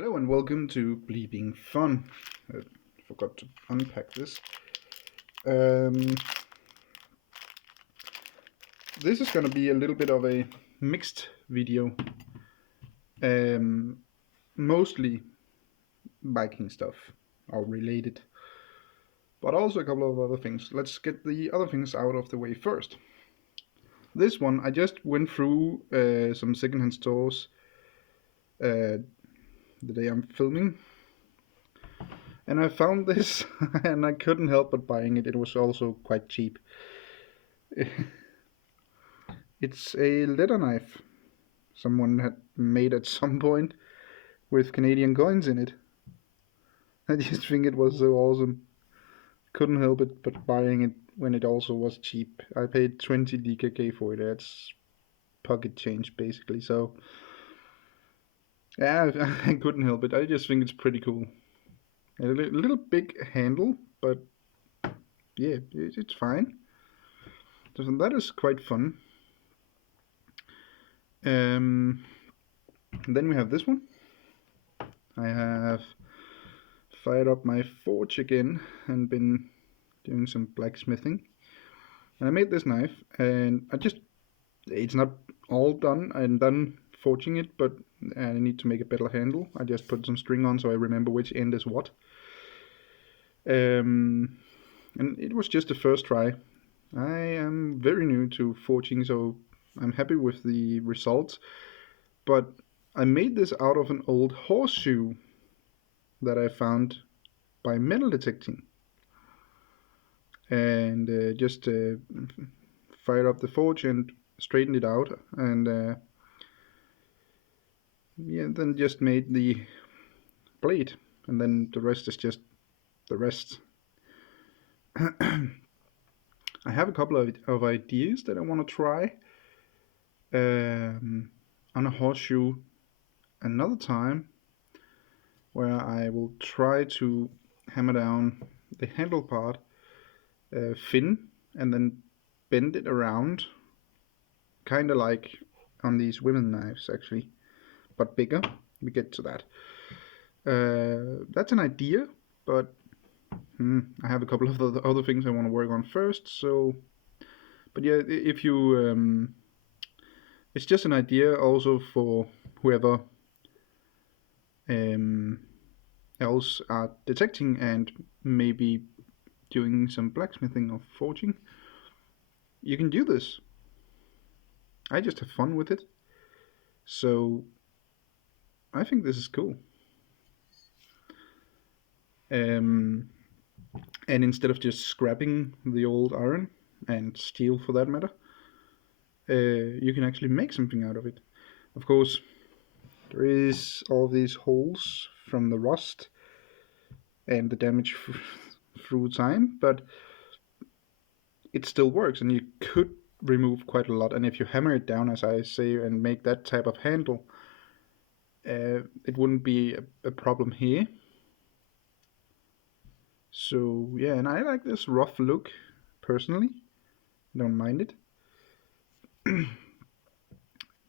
Hello and welcome to Bleeping Fun. I forgot to unpack this. This is gonna be a little bit of a mixed video. Mostly Viking stuff or related, but also a couple of other things. Let's get the other things out of the way first. This one, I just went through some secondhand stores the day I'm filming. And I found this and I couldn't help but buying it. It was also quite cheap. It's a letter knife someone had made at some point with Canadian coins in it. I just think it was so awesome. Couldn't help it but buying it when it also was cheap. I paid 20 DKK for it. That's pocket change basically. So yeah, I couldn't help it. I just think it's pretty cool. A little big handle, but yeah, it's fine. So that is quite fun. Then we have this one. I have fired up my forge again and been doing some blacksmithing. And I made this knife, and it's not all done. I'm done forging it, but I need to make a better handle. I just put some string on so I remember which end is what. And it was just the first try. I am very new to forging, so I'm happy with the results. But I made this out of an old horseshoe that I found by metal detecting. And just fired up the forge and straightened it out, and yeah, then just made the blade, and then the rest is just the rest. I have a couple of ideas that I want to try on a horseshoe another time, where I will try to hammer down the handle part thin and then bend it around, kind of like on these women knives actually, but bigger. We get to that. That's an idea, but I have a couple of other things I want to work on first. So, but yeah, if you, it's just an idea also for whoever else are detecting and maybe doing some blacksmithing or forging. You can do this. I just have fun with it. So I think this is cool. And instead of just scrapping the old iron and steel for that matter, you can actually make something out of it. Of course, there is all these holes from the rust and the damage through time, but it still works, and you could remove quite a lot. And if you hammer it down, as I say, and make that type of handle, it wouldn't be a problem here. So yeah, and I like this rough look personally. Don't mind it.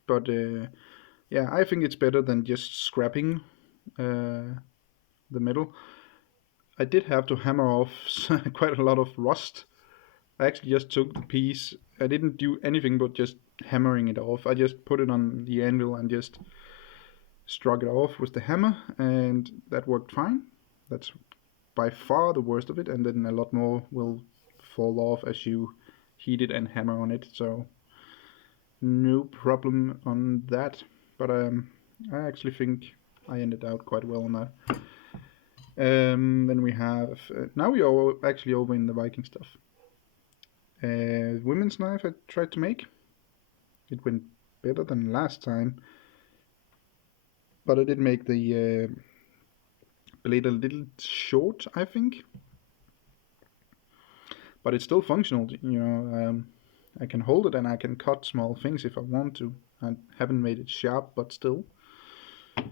But yeah, I think it's better than just scrapping the metal. I did have to hammer off quite a lot of rust. I actually just took the piece. I didn't do anything but just hammering it off. I just put it on the anvil and just struck it off with the hammer, and that worked fine. That's by far the worst of it, and then a lot more will fall off as you heat it and hammer on it. So no problem on that. But I actually think I ended out quite well on that. Then we have now we are actually over in the Viking stuff. Women's knife I tried to make. It went better than last time, but I did make the blade a little short, I think. But it's still functional, you know. I can hold it and I can cut small things if I want to. I haven't made it sharp, but still.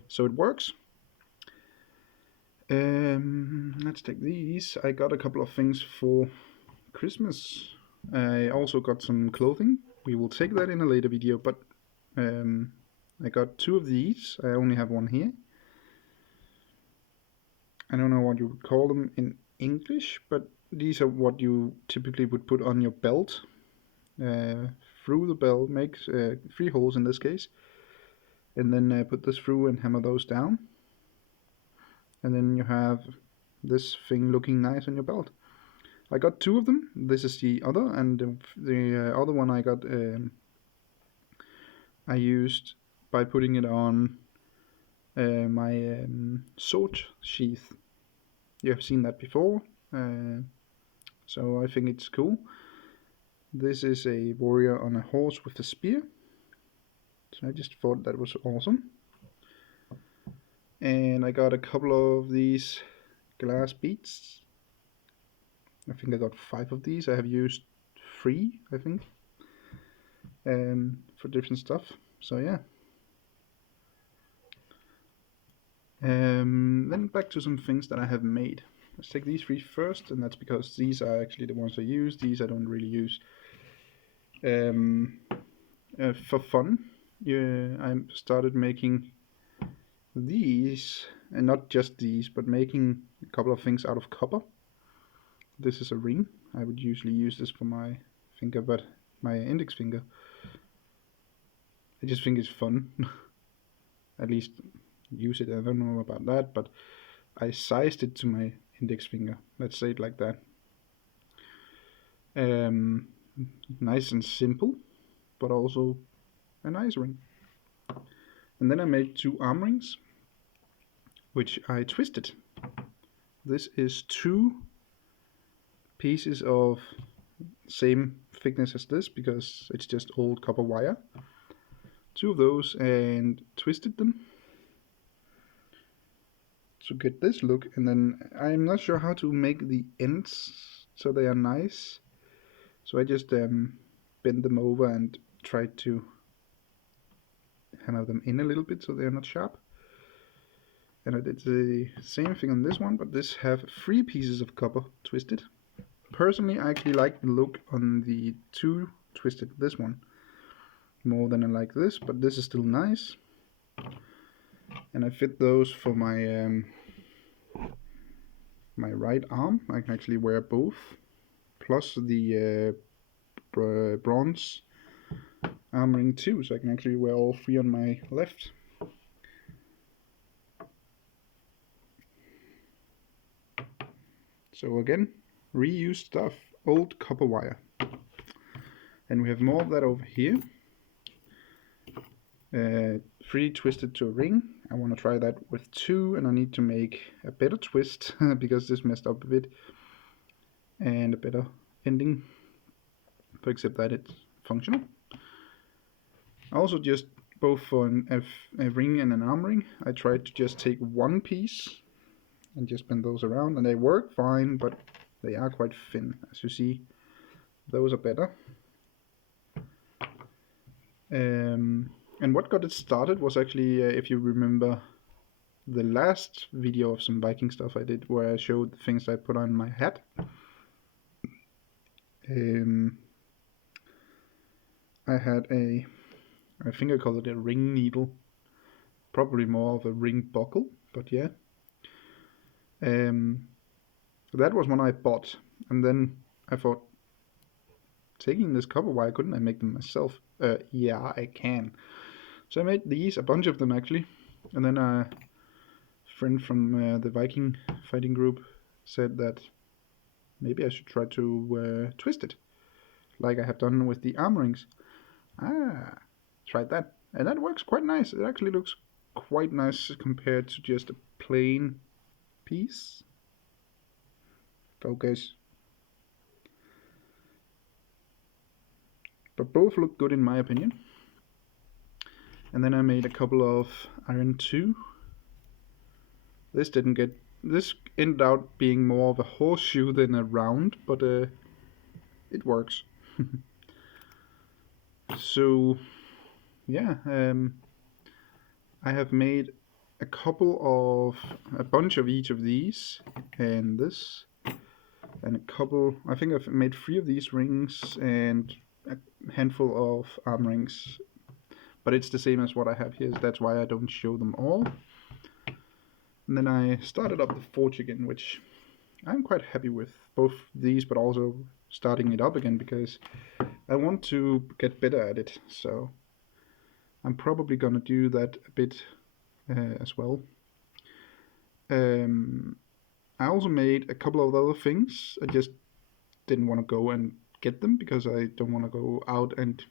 So it works. Let's take these. I got a couple of things for Christmas. I also got some clothing. We will take that in a later video, but I got two of these. I only have one here. I don't know what you would call them in English, but these are what you typically would put on your belt. Through the belt, make 3 holes in this case, and then put this through and hammer those down. And then you have this thing looking nice on your belt. I got 2 of them. This is the other, and the other one I got, I used by putting it on my sword sheath. You have seen that before, so I think it's cool. This is a warrior on a horse with a spear, so I just thought that was awesome. And I got a couple of these glass beads. I think I got 5 of these. I have used 3, I think, for different stuff. So yeah. Then back to some things that I have made. Let's take these 3 first, and that's because these are actually the ones I use. These I don't really use. For fun, I started making these, and not just these, but making a couple of things out of copper. This is a ring. I would usually use this for my finger, but my index finger. I just think it's fun. At least use it. I don't know about that, but I sized it to my index finger. Let's say it like that. Nice and simple, but also a nice ring. And then I made 2 arm rings, which I twisted. This is 2 pieces of same thickness as this, because it's just old copper wire. 2 of those, and twisted them to get this look. And then I'm not sure how to make the ends so they are nice, so I just bend them over and tried to hammer them in a little bit so they're not sharp. And I did the same thing on this one, but this have 3 pieces of copper twisted. Personally, I actually like the look on the 2 twisted, this one, more than I like this, but this is still nice. And I fit those for my my right arm. I can actually wear both, plus the bronze arm ring too, so I can actually wear all 3 on my left. So again, reused stuff, old copper wire. And we have more of that over here. 3 twisted to a ring. I want to try that with 2, and I need to make a better twist because this messed up a bit, and a better ending, but except that it's functional. Also, just both for a ring and an arm ring, I tried to just take 1 piece and just bend those around, and they work fine, but they are quite thin. As you see, those are better. And what got it started was actually, if you remember the last video of some Viking stuff I did, where I showed the things I put on my hat. I had I think I call it a ring needle, probably more of a ring buckle, but yeah. That was one I bought, and then I thought, taking this copper wire, couldn't I make them myself? Yeah, I can. So I made these, a bunch of them actually, and then a friend from the Viking fighting group said that maybe I should try to twist it, like I have done with the arm rings. Tried that, and that works quite nice. It actually looks quite nice compared to just a plain piece. Focus. But both look good in my opinion. And then I made a couple of iron 2. This ended out being more of a horseshoe than a round, but it works. So yeah, I have made a bunch of each of these, and this, and a couple, I think I've made 3 of these rings and a handful of arm rings, but it's the same as what I have here, so that's why I don't show them all. And then I started up the forge again, which I'm quite happy with. Both these, but also starting it up again because I want to get better at it. So I'm probably gonna do that a bit as well. Um, I also made a couple of other things. I just didn't want to go and get them because I don't want to go out and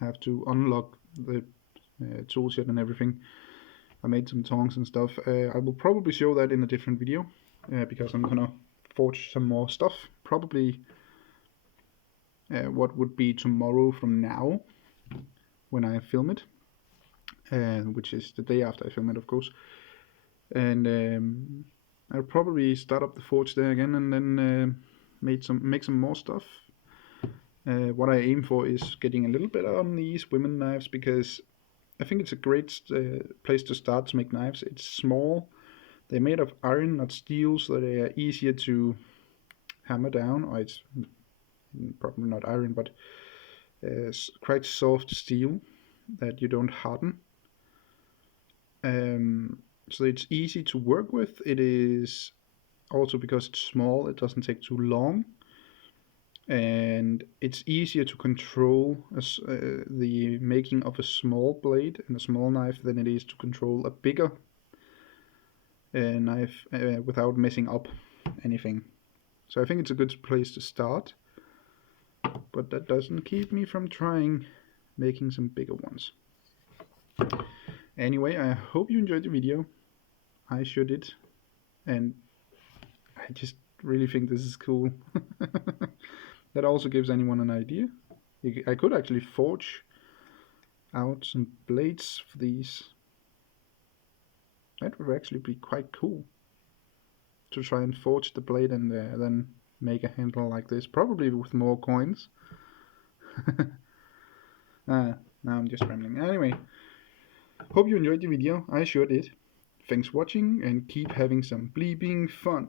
have to unlock the toolshed and everything. I made some tongs and stuff. I will probably show that in a different video because I'm gonna forge some more stuff. Probably what would be tomorrow from now when I film it, which is the day after I film it, of course. And I'll probably start up the forge there again and then make some more stuff. What I aim for is getting a little better on these women knives because I think it's a great place to start to make knives. It's small. They're made of iron, not steel, so they are easier to hammer down. Or it's probably not iron, but quite soft steel that you don't harden. So it's easy to work with. It is also because it's small, it doesn't take too long, and it's easier to control the making of a small blade and a small knife than it is to control a bigger knife without messing up anything. So I think it's a good place to start, but that doesn't keep me from trying making some bigger ones. Anyway, I hope you enjoyed the video. I sure did, and I just really think this is cool. That also gives anyone an idea. I could actually forge out some blades for these. That would actually be quite cool to try and forge the blade and then make a handle like this, probably with more coins. Now I'm just rambling. Anyway, hope you enjoyed the video. I sure did. Thanks for watching and keep having some bleeping fun.